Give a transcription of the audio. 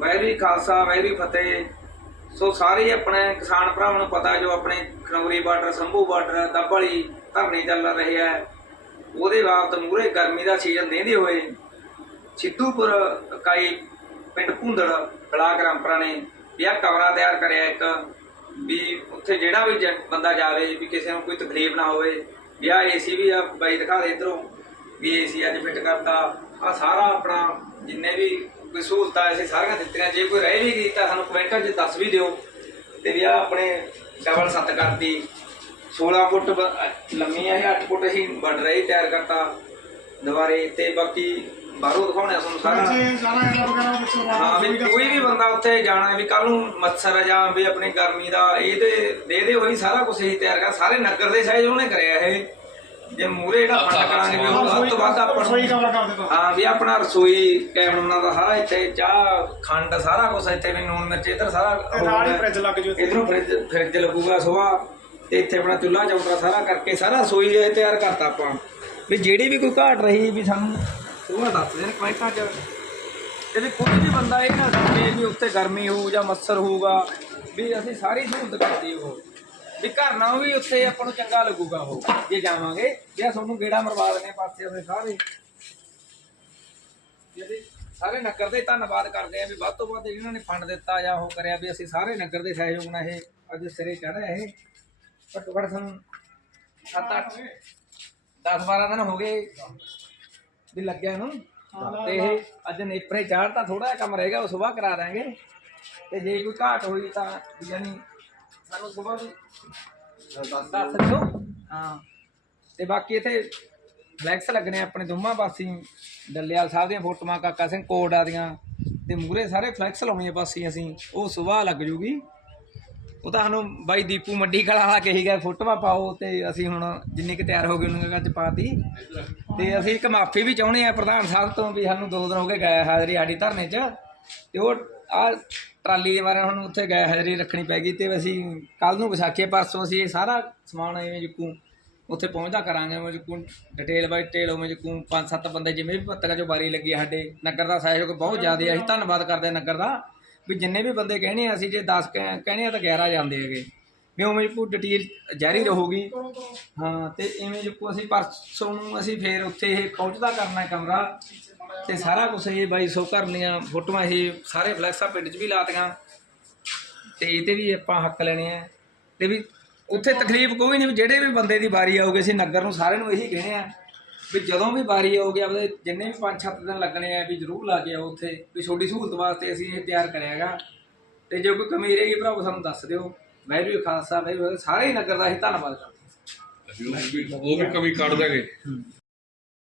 Very Khalsa very ਫਤਿਹ। ਸੋ ਸਾਰੇ ਆਪਣੇ ਕਿਸਾਨ ਭਰਾਵਾਂ ਨੂੰ ਪਤਾ ਜੋ ਆਪਣੇ ਖਨੌਰੀ ਬਾਰਡਰ, ਸੰਭੂ ਬਾਰਡਰ, ਦੱਬਲੀ, ਧਰਨੇ ਚੱਲ ਰਹੇ ਹੈ ਉਹਦੇ ਬਾਬਤ ਮੂਰੇ ਗਰਮੀ ਦਾ ਸੀਜ਼ਨ ਦੇਂਦੇ ਹੋਏ। ਸਿੱਧੂਪੁਰ ਇਕਾਈ ਪਿੰਡ ਭੁੰਦੜ ਬਲਾਕ ਰਾਮਪੁਰਾ ਨੇ ਵਿਆਹ ਕਮਰਾ ਤਿਆਰ ਕਰਿਆ ਇੱਕ, ਵੀ ਉੱਥੇ ਜਿਹੜਾ ਵੀ ਜ- ਬੰਦਾ ਜਾਵੇ ਵੀ ਕਿਸੇ ਨੂੰ ਕੋਈ ਤਕਲੀਫ ਨਾ ਹੋਵੇ। ਵਿਆਹ ਆ ਏਸੀ ਵੀ ਆ, ਬਾਈ ਦਿਖਾ ਦੇ ਇਧਰੋਂ, ਵੀ ਏਸੀ ਅੱਜ ਫਿੱਟ ਕਰਤਾ। ਆ ਸਾਰਾ ਆਪਣਾ ਜਿੰਨੇ ਵੀ ਕੋਈ ਸਹੂਲਤਾਂ ਅਸੀਂ ਸਾਰੀਆਂ ਦਿੱਤੀਆਂ। ਜੇ ਕੋਈ ਰਹਿ ਵੀ ਗਈ ਤਾਂ ਸਾਨੂੰ ਕਮੈਂਟਾਂ 'ਚ ਦੱਸ ਵੀ ਦਿਓ ਤੇ ਵੀ ਆ ਆਪਣੇ ਡਬਲ ਸੱਤ ਕਰਤੀ। 16 ਫੁੱਟ ਲੰਮੀ ਹੈ 8 ਫੁੱਟ ਅਸੀਂ ਵੱਡ ਰਹੀ ਤਿਆਰ ਕਰਤਾ। ਦੁਬਾਰੇ ਤੇ ਬਾਕੀ ਬਾਹਰੋਂ ਦਿਖਾਉਣੇ ਆ ਤੁਹਾਨੂੰ ਸਾਰਾ। ਹਾਂ ਵੀ ਕੋਈ ਵੀ ਬੰਦਾ ਉੱਥੇ ਜਾਣਾ ਵੀ ਕੱਲ ਨੂੰ ਮੱਛਰ ਜਾਂ ਵੀ ਆਪਣੀ ਗਰਮੀ ਦਾ ਇਹ ਤੇ ਦੇ ਦੇ ਹੋਈ ਸਾਰਾ ਕੁਝ ਹੀ ਤਿਆਰ ਕਰ ਸਾਰੇ ਨਗਰ ਦੇ ਸਾਈਜ਼ ਉਹਨੇ ਕਰਿਆ ਇਹ। ਜੇ ਮੂਰੇ ਜਿਹੜਾ ਫੰਡ ਕਰਾਂਗੇ ਵੀ ਉਹ ਵੱਧ ਤੋਂ ਵੱਧ ਆਪਾਂ ਨੂੰ ਹਾਂ ਵੀ ਆਪਣਾ ਰਸੋਈ ਕੈਬਨਾਂ ਦਾ ਸਾਰਾ ਇੱਥੇ ਚਾਹ ਖੰਡ ਸਾਰਾ ਕੁਝ ਇੱਥੇ ਵੀ ਨੂਨ ਮਿਰਚ ਇੱਧਰ ਸਾਰਾ ਇਧਰੋਂ ਫ੍ਰਿਜ ਫ੍ਰਿਜ ਲੱਗੂਗਾ ਸੁਬਾਹ ਤੇ ਇੱਥੇ ਆਪਣਾ ਚੁੱਲ੍ਹਾ ਚੌਂਕਾ ਸਾਰਾ ਕਰਕੇ ਸਾਰਾ ਰਸੋਈ ਇਹ ਤਿਆਰ ਕਰਤਾ ਆਪਾਂ। ਵੀ ਜਿਹੜੀ ਵੀ ਕੋਈ ਘਾਟ ਰਹੀ ਵੀ ਸਾਨੂੰ ਸੁਬਾਹ ਦੱਸ ਦੇਣ ਕਮੈਂਟਾਂ 'ਚ। ਤੇ ਵੀ ਕੋਈ ਵੀ ਬੰਦਾ ਇਹ ਨਾ ਸੋਚੇ ਵੀ ਉੱਥੇ ਗਰਮੀ ਹੋਊ ਜਾਂ ਮੱਛਰ ਹੋਊਗਾ ਵੀ ਅਸੀਂ ਸਾਰੀ ਸਹੂਲਤ ਕਰਦੀ ਉਹ। ਵੀ ਘਰ ਨਾਲੋਂ ਵੀ ਉੱਥੇ ਆਪਾਂ ਨੂੰ ਚੰਗਾ ਲੱਗੂਗਾ ਉਹ। ਜੇ ਜਾਵਾਂਗੇ, ਜੇ ਆਹ ਤੁਹਾਨੂੰ ਗੇੜਾ ਮਰਵਾ ਦਨੇ ਪਾਸੇ ਉਹਦੇ ਸਾਰੇ। ਜਿਹੜੇ ਸਾਰੇ ਨਗਰ ਦੇ ਧੰਨਵਾਦ ਕਰਦੇ ਆ ਵੀ ਵੱਧ ਤੋਂ ਵੱਧ ਇਹਨਾਂ ਨੇ ਫੰਡ ਦਿੱਤਾ ਜਾਂ ਉਹ ਕਰਿਆ ਵੀ ਅਸੀਂ ਸਾਰੇ ਨਗਰ ਦੇ ਸਹਿਯੋਗ ਨਾਲ ਇਹ ਅੱਜ ਸਿਰੇ ਚੜਿਆ ਇਹ। ਘੱਟੋ ਘੱਟ ਸਾਨੂੰ 7 8 10 12 ਦਿਨ ਹੋ ਗਏ ਵੀ ਲੱਗਿਆ ਨੂੰ ਤੇ ਇਹ ਅੱਜ ਨੇਪਰੇ ਚਾੜ ਤਾਂ ਥੋੜਾ ਜਿਹਾ ਕੰਮ ਰਹੇਗਾ ਉਹ ਸਵੇਰ ਕਰਾ ਦਾਂਗੇ ਤੇ ਜੇ ਕੋਈ ਘਾਟ ਹੋਈ ਤਾਂ ਵੀ ਯਾਨੀ ਸਾਨੂੰ ਸਵੇਰ ਦੱਸ ਦਿਓ। ਹਾਂ। ਤੇ ਬਾਕੀ ਇੱਥੇ ਫਲੈਕਸ ਲੱਗਣੇ ਆਪਣੇ ਦੋਵਾਂ ਪਾਸੇ ਡੱਲੇਵਾਲ ਸਾਹਿਬ ਦੀਆਂ ਫੋਟੋਆਂ, ਕਾਕਾ ਸਿੰਘ ਕੋਟਾ ਦੀਆਂ। ਤੇ ਮੂਰੇ ਸਾਰੇ ਫਲੈਕਸ ਲਾਉਣੇ ਆ ਪਾਸੇ ਅਸੀਂ। ਉਹ ਸੁਬਾਹ ਲੱਗ ਜੂਗੀ। ਉਹ ਤਾਂ ਸਾਨੂੰ ਬਾਈ ਦੀਪੂ ਮੰਡੀ ਕਲਾ ਵਾਲਾ ਕਹੀ ਗਿਆ, ਫੋਟੋਆਂ ਪਾਓ ਤੇ ਅਸੀਂ ਹੁਣ ਜਿੰਨੀ ਕਿ ਤਿਆਰ ਹੋ ਗਏ ਉਹਨਾਂ ਕੱਚ ਪਾਤੀ। ਤੇ ਅਸੀਂ ਇੱਕ ਮਾਫੀ ਵੀ ਚਾਹੁੰਦੇ ਆ ਪ੍ਰਧਾਨ ਸਾਹਿਬ ਤੋਂ ਵੀ ਸਾਨੂੰ ਦੋ ਦਿਨ ਹੋ ਗਏ ਗਏ ਹਾਜ਼ਰੀ ਆੜੀ ਧਰਨੇ 'ਚ। ਤੇ ਉਹ ਆ ਟਰਾਲੀ ਦੇ ਬਾਰੇ ਹੁਣ ਉੱਥੇ ਗਏ ਹਾਜ਼ਰੀ ਰੱਖਣੀ ਪੈ ਗਈ ਤੇ ਅਸੀਂ ਕੱਲ ਨੂੰ ਵਿਸਾਖੀ ਆ, ਪਰਸੋਂ ਅਸੀਂ ਇਹ ਸਾਰਾ ਸਮਾਨ ਐਵੇਂ ਜੁਕੂ ਉੱਥੇ ਪਹੁੰਚਦਾ ਕਰਾਂਗੇ ਮੈਂ ਜੁਕੂ ਡਿਟੇਲ ਬਾਈ ਡਿਟੇਲ ਮੈਂ ਜੁਕੂ ਪੰਜ ਸੱਤ ਬੰਦੇ ਜਿਵੇਂ ਵੀ ਪੱਤਕਾਂ 'ਚੋਂ ਬਾਰੀ ਲੱਗੀ ਆ ਸਾਡੇ ਨਗਰ ਦਾ ਸਹਿਯੋਗ ਬਹੁਤ ਜ਼ਿਆਦਾ ਹੈ ਅਸੀਂ ਧੰਨਵਾਦ ਕਰਦੇ ਹਾਂ ਨਗਰ ਦਾ ਵੀ ਜਿੰਨੇ ਵੀ ਬੰਦੇ ਕਹਿਣੇ ਆ ਅਸੀਂ ਜੇ 10 ਕਹਿਣੇ ਆ ਤਾਂ 11 ਜਾਂਦੇ ਹੈਗੇ। ਵੀ ਉਵੇਂ ਜੁਕੂ ਡਿਟੇਲ ਜਾਰੀ ਰਹੂਗੀ। ਹਾਂ ਤੇ ਇਵੇਂ ਜੁਕੂ ਅਸੀਂ ਪਰਸੋਂ ਨੂੰ ਅਸੀਂ ਫੇਰ ਉੱਥੇ ਇਹ ਪਹੁੰਚਦਾ ਕਰਨਾ ਕਮਰਾ। ਤੇ ਸਾਰਾ ਕੁਝ ਇਹ ਬਾਈ ਸੋ ਕਰਨੀਆਂ ਫੋਟੋਆਂ ਇਹ ਸਾਰੇ ਫਲੈਕਸਾਂ ਪਿੰਡ 'ਚ ਵੀ ਲਾਤੀਆਂ। ਤੇ ਇਹ ਤੇ ਵੀ ਆਪਾਂ ਹੱਕ ਲੈਣੇ ਆ। ਤੇ ਵੀ ਉੱਥੇ ਤਕਲੀਫ ਕੋਈ ਨਹੀਂ ਵੀ ਜਿਹੜੇ ਵੀ ਬੰਦੇ ਦੀ ਵਾਰੀ ਆਊਗੀ ਅਸੀਂ ਨਗਰ ਨੂੰ ਸਾਰਿਆਂ ਨੂੰ ਇਹੀ ਕਹਿੰਦੇ ਆ ਵੀ ਜਦੋਂ ਵੀ ਵਾਰੀ ਆਊਗੀ ਆਪਦੇ ਜਿੰਨੇ ਵੀ 5-7 ਦਿਨ ਲੱਗਣੇ ਆ ਵੀ ਜ਼ਰੂਰ ਲਾ ਕੇ ਆਓ ਉੱਥੇ ਵੀ ਛੋਟੀ ਸਹੂਲਤ ਵਾਸਤੇ ਅਸੀਂ ਇਹ ਤਿਆਰ ਕਰਿਆਗਾ ਤੇ ਜੇ ਕੋਈ ਕਮੀ ਰਹੇਗੀ ਭਰਾਵੋ ਸਾਨੂੰ ਦੱਸ ਦਿਓ। ਵੈਰੂ ਖਾਲਸਾ ਵੈਰੂ ਸਾਰੇ ਨਗਰ ਦਾ ਅਸੀਂ ਧੰਨਵਾਦ ਕਰਦੇ ਹਾਂ। ਉਹ ਵੀ ਕਮੀ ਕੱਢ ਦਾਂਗੇ